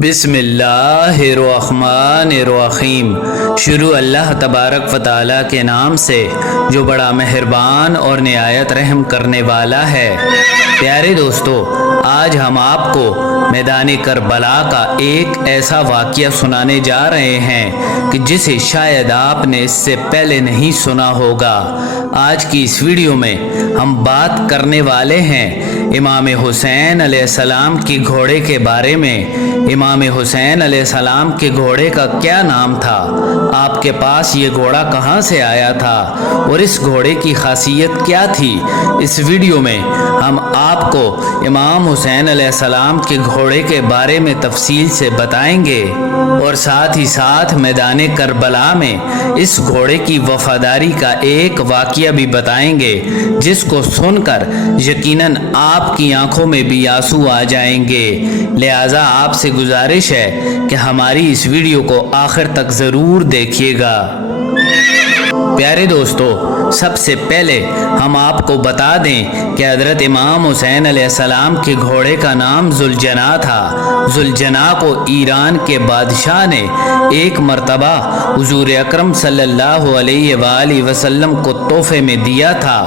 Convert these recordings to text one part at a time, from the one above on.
بسم اللہ الرحمن الرحیم۔ شروع اللہ تبارک و تعالیٰ کے نام سے جو بڑا مہربان اور نہایت رحم کرنے والا ہے۔ پیارے دوستو، آج ہم آپ کو میدان کربلا کا ایک ایسا واقعہ سنانے جا رہے ہیں کہ جسے شاید آپ نے اس سے پہلے نہیں سنا ہوگا۔ آج کی اس ویڈیو میں ہم بات کرنے والے ہیں امام حسین علیہ السلام کی گھوڑے کے بارے میں۔ امام حسین علیہ السلام کے گھوڑے کا کیا نام تھا، آپ کے پاس یہ گھوڑا کہاں سے آیا تھا اور اس گھوڑے کی خاصیت کیا تھی، اس ویڈیو میں ہم آپ کو امام حسین علیہ السلام کے گھوڑے کے بارے میں تفصیل سے بتائیں گے اور ساتھ ہی ساتھ میدان کربلا میں اس گھوڑے کی وفاداری کا ایک واقعہ بھی بتائیں گے جس کو سن کر یقیناً آپ کی آنکھوں میں بھی آنسو آ جائیں گے۔ لہٰذا آپ سے گزارش ہے کہ ہماری اس ویڈیو کو آخر تک ضرور دیکھیے گا۔ پیارے دوستو، سب سے پہلے ہم آپ کو بتا دیں کہ حضرت امام حسین علیہ السلام کے گھوڑے کا نام ذوالجناح تھا۔ ذوالجناح کو ایران کے بادشاہ نے ایک مرتبہ حضور اکرم صلی اللہ علیہ وآلہ وسلم کو تحفے میں دیا تھا۔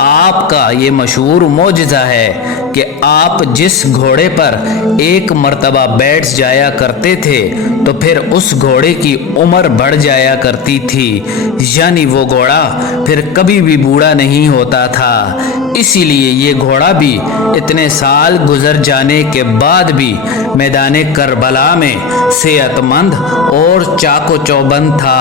آپ کا یہ مشہور معجزہ ہے کہ آپ جس گھوڑے پر ایک مرتبہ بیٹھ جایا کرتے تھے تو پھر اس گھوڑے کی عمر بڑھ جایا کرتی تھی، یعنی وہ گھوڑا پھر کبھی بھی بوڑھا نہیں ہوتا تھا۔ اسی لیے یہ گھوڑا بھی اتنے سال گزر جانے کے بعد بھی میدان کربلا میں صحت مند اور چاق و چوبند تھا۔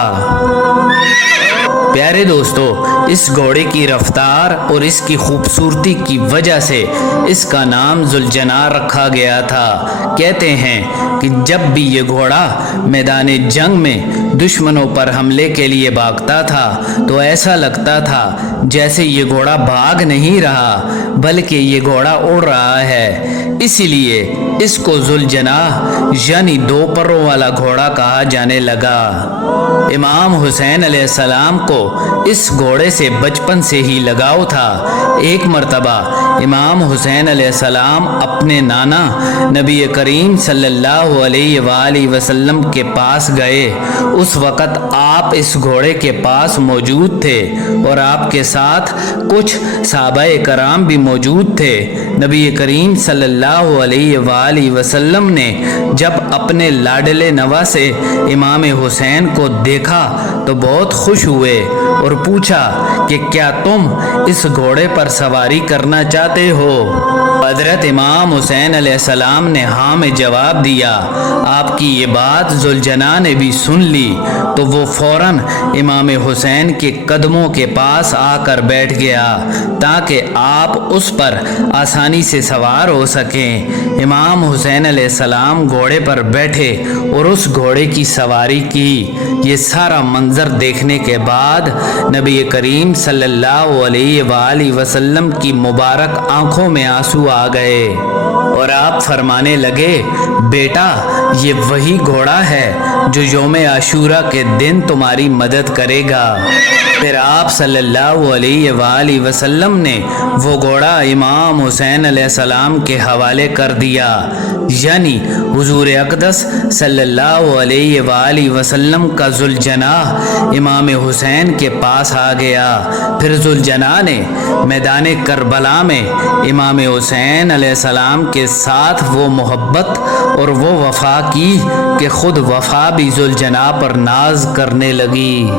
پیارے دوستو، اس گھوڑے کی رفتار اور اس کی خوبصورتی کی وجہ سے اس کا نام ذوالجناح رکھا گیا تھا۔ کہتے ہیں کہ جب بھی یہ گھوڑا میدان جنگ میں دشمنوں پر حملے کے لیے بھاگتا تھا تو ایسا لگتا تھا جیسے یہ گھوڑا بھاگ نہیں رہا بلکہ یہ گھوڑا اڑ رہا ہے۔ اسی لیے اس کو ذوالجناح یعنی دو پروں والا گھوڑا کہا جانے لگا۔ امام حسین علیہ السلام کو اس گھوڑے سے بچپن سے ہی لگاؤ تھا۔ ایک مرتبہ امام حسین علیہ السلام اپنے نانا نبی کریم صلی اللہ علیہ وآلہ وسلم کے پاس گئے۔ اس وقت آپ اس گھوڑے کے پاس موجود تھے اور آپ کے ساتھ کچھ صحابہ کرام بھی موجود تھے۔ نبی کریم صلی اللہ علیہ وآلہ وسلم نے جب اپنے لاڈلے نواسے امام حسین کو دیکھا تو بہت خوش ہوئے اور پوچھا کہ کیا تم اس گھوڑے پر سواری کرنا چاہتے ہو؟ حضرت امام حسین علیہ السلام نے ہاں میں جواب دیا۔ آپ کی یہ بات ذوالجناح نے بھی سن لی تو وہ فوراً امام حسین کے قدموں کے پاس آ کر بیٹھ گیا تاکہ آپ اس پر آسانی سے سوار ہو سکیں۔ امام حسین علیہ السلام گھوڑے پر بیٹھے اور اس گھوڑے کی سواری کی۔ یہ سارا منظر دیکھنے کے بعد نبی کریم صلی اللہ علیہ وآلہ وسلم کی مبارک آنکھوں میں آنسو آ گئے اور آپ فرمانے لگے، بیٹا یہ وہی گھوڑا ہے جو یوم عاشورہ کے دن تمہاری مدد کرے گا۔ پھر آپ صلی اللہ علیہ وآلہ وسلم نے وہ گھوڑا امام حسین علیہ السلام کے حوالے کر دیا، یعنی حضور اقدس صلی اللہ علیہ وآلہ وسلم کا ذوالجناح امام حسین کے پاس آ گیا۔ پھر ذوالجناح نے میدان کربلا میں امام حسین علیہ السلام کے ساتھ وہ محبت اور وہ وفا کی کہ خود وفا بھی ذوالجناح پر ناز کرنے لگی۔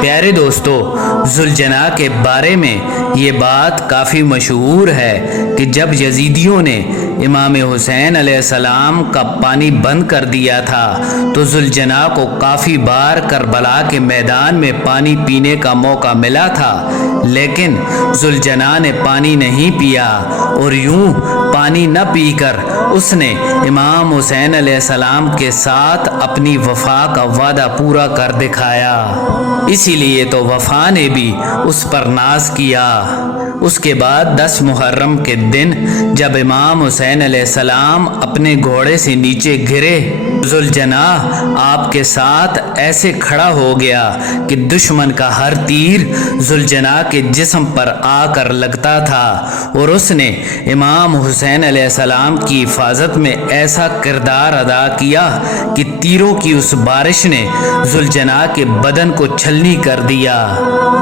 پیارے دوستو، ذوالجناح کے بارے میں یہ بات کافی مشہور ہے کہ جب یزیدیوں نے امام حسین علیہ السلام کا پانی بند کر دیا تھا تو ذوالجناح کو کافی بار کربلا کے میدان میں پانی پینے کا موقع ملا تھا، لیکن ذوالجناح نے پانی نہیں پیا اور یوں پانی نہ پی کر اس نے امام حسین علیہ السلام کے ساتھ اپنی وفا کا وعدہ پورا کر دکھایا۔ اسی لیے تو وفا نے بھی اس پر ناز کیا۔ اس کے بعد 10 محرم کے دن جب امام حسین حسین علیہ السلام اپنے گھوڑے سے نیچے گرے، ذوالجناح آپ کے ساتھ ایسے کھڑا ہو گیا کہ دشمن کا ہر تیر ذوالجناح کے جسم پر آ کر لگتا تھا، اور اس نے امام حسین علیہ السلام کی حفاظت میں ایسا کردار ادا کیا کہ تیروں کی اس بارش نے ذوالجناح کے بدن کو چھلنی کر دیا۔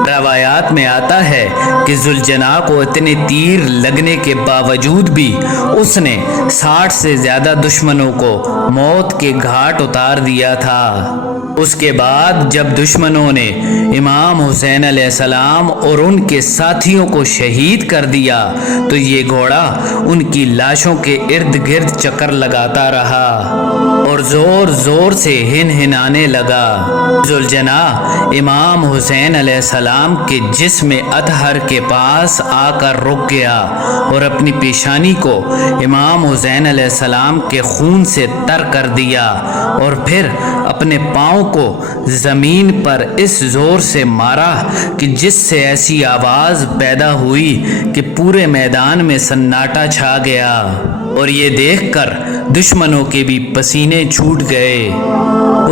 روایات میں آتا ہے کہ ذوالجناح کو اتنے تیر لگنے کے باوجود بھی اس نے 60 سے زیادہ دشمنوں کو موت کے گھاٹ اتار دیا تھا۔ اس کے بعد جب دشمنوں نے امام حسین علیہ السلام اور ان کے ساتھیوں کو شہید کر دیا تو یہ گھوڑا ان کی لاشوں کے ارد گرد چکر لگاتا رہا اور زور زور سے ہنہنانے لگا۔ ذوالجناح امام حسین علیہ السلام کے جسم اطہر کے پاس آ کر رک گیا اور اپنی پیشانی کو امام حسین علیہ السلام کے خون سے تر کر دیا، اور پھر اپنے پاؤں کو زمین پر اس زور سے مارا کہ جس سے ایسی آواز پیدا ہوئی کہ پورے میدان میں سناٹا چھا گیا، اور یہ دیکھ کر دشمنوں کے بھی پسینے چھوٹ گئے۔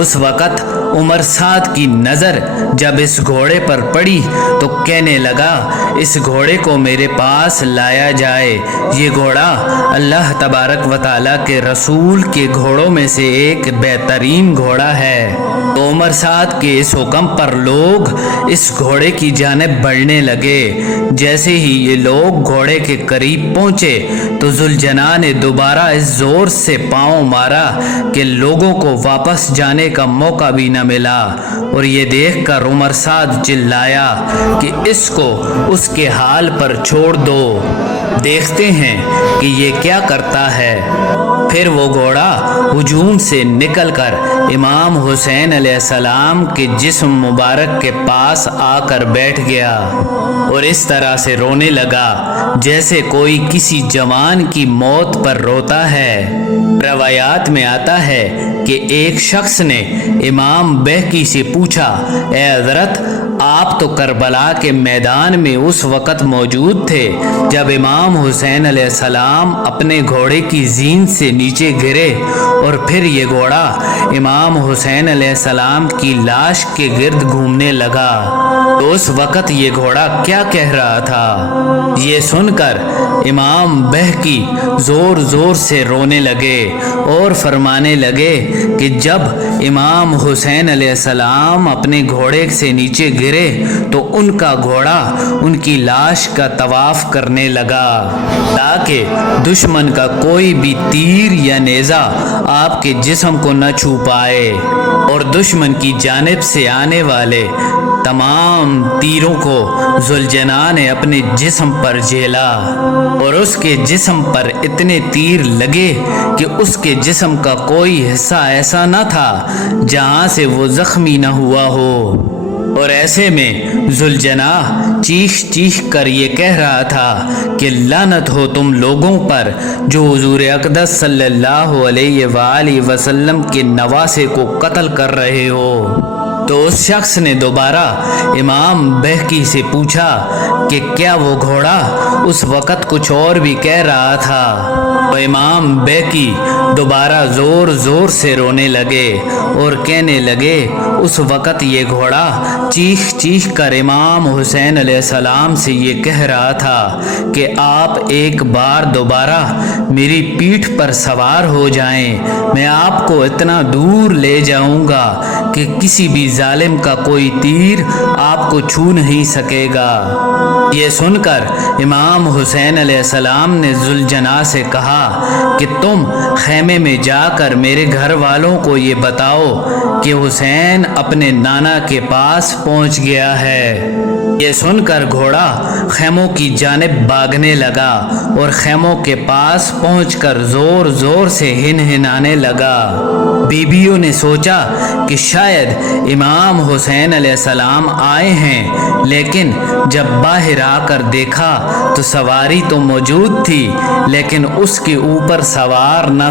اس وقت عمر سعد کی نظر جب اس گھوڑے پر پڑی تو کہنے لگا، اس گھوڑے کو میرے پاس لایا جائے، یہ گھوڑا اللہ تبارک و تعالیٰ کے رسول کے گھوڑوں میں سے ایک بہترین گھوڑا ہے۔ تو عمر سعد کے اس حکم پر لوگ اس گھوڑے کی جانب بڑھنے لگے۔ جیسے ہی یہ لوگ گھوڑے کے قریب پہنچے تو ذوالجناح نے دوبارہ اس زور سے پاؤں مارا کہ لوگوں کو واپس جانے کا موقع بھی نہ ملا، اور یہ دیکھ کر عمر سعد چلایا کہ اس کو اس کے حال پر چھوڑ دو، دیکھتے ہیں کہ یہ کیا کرتا ہے۔ پھر وہ گھوڑا ہجوم سے نکل کر امام حسین علیہ السلام کے جسم مبارک کے پاس آ کر بیٹھ گیا اور اس طرح سے رونے لگا جیسے کوئی کسی جوان کی موت پر روتا ہے۔ روایات میں آتا ہے کہ ایک شخص نے امام بہقی سے پوچھا، اے حضرت، آپ تو کربلا کے میدان میں اس وقت موجود تھے جب امام حسین علیہ السلام اپنے گھوڑے کی زین سے نیچے گرے اور پھر یہ گھوڑا امام حسین علیہ السلام کی لاش کے گرد گھومنے لگا، تو اس وقت یہ گھوڑا کیا کہہ رہا تھا؟ یہ سن کر امام بہقی زور زور سے رونے لگے اور فرمانے لگے کہ جب امام حسین علیہ السلام اپنے گھوڑے سے نیچے گرے تو ان کا گھوڑا ان کی لاش کا طواف کرنے لگا تاکہ دشمن کا کوئی بھی تیر یا نیزہ آپ کے جسم کو نہ چھو پائے، اور دشمن کی جانب سے آنے والے تمام تیروں کو ذوالجناح نے اپنے جسم پر جھیلا، اور اس کے جسم پر اتنے تیر لگے کہ اس کے جسم کا کوئی حصہ ایسا نہ تھا جہاں سے وہ زخمی نہ ہوا ہو۔ اور ایسے میں ذوالجناح چیخ چیخ کر یہ کہہ رہا تھا کہ لعنت ہو تم لوگوں پر جو حضور اقدس صلی اللہ علیہ وآلہ وسلم کے نواسے کو قتل کر رہے ہو۔ تو اس شخص نے دوبارہ امام بہقی سے پوچھا کہ کیا وہ گھوڑا اس وقت کچھ اور بھی کہہ رہا تھا؟ تو امام بہقی دوبارہ زور زور سے رونے لگے اور کہنے لگے، اس وقت یہ گھوڑا چیخ چیخ کر امام حسین علیہ السلام سے یہ کہہ رہا تھا کہ آپ ایک بار دوبارہ میری پیٹھ پر سوار ہو جائیں، میں آپ کو اتنا دور لے جاؤں گا کہ کسی بھی ظالم کا کوئی تیر آپ کو چھو نہیں سکے گا۔ یہ سن کر امام حسین علیہ السلام نے ذوالجناح سے کہا کہ تم خیمے میں جا کر میرے گھر والوں کو یہ بتاؤ کہ حسین اپنے نانا کے پاس پہنچ گیا ہے۔ یہ سن کر گھوڑا خیموں کی جانب بھاگنے لگا اور خیموں کے پاس پہنچ کر زور زور سے ہنہنانے لگا۔ بیویوں نے سوچا کہ شاید امام حسین علیہ السلام آئے ہیں، لیکن جب باہر آ کر دیکھا تو سواری تو موجود تھی لیکن اس کے اوپر سوار نہ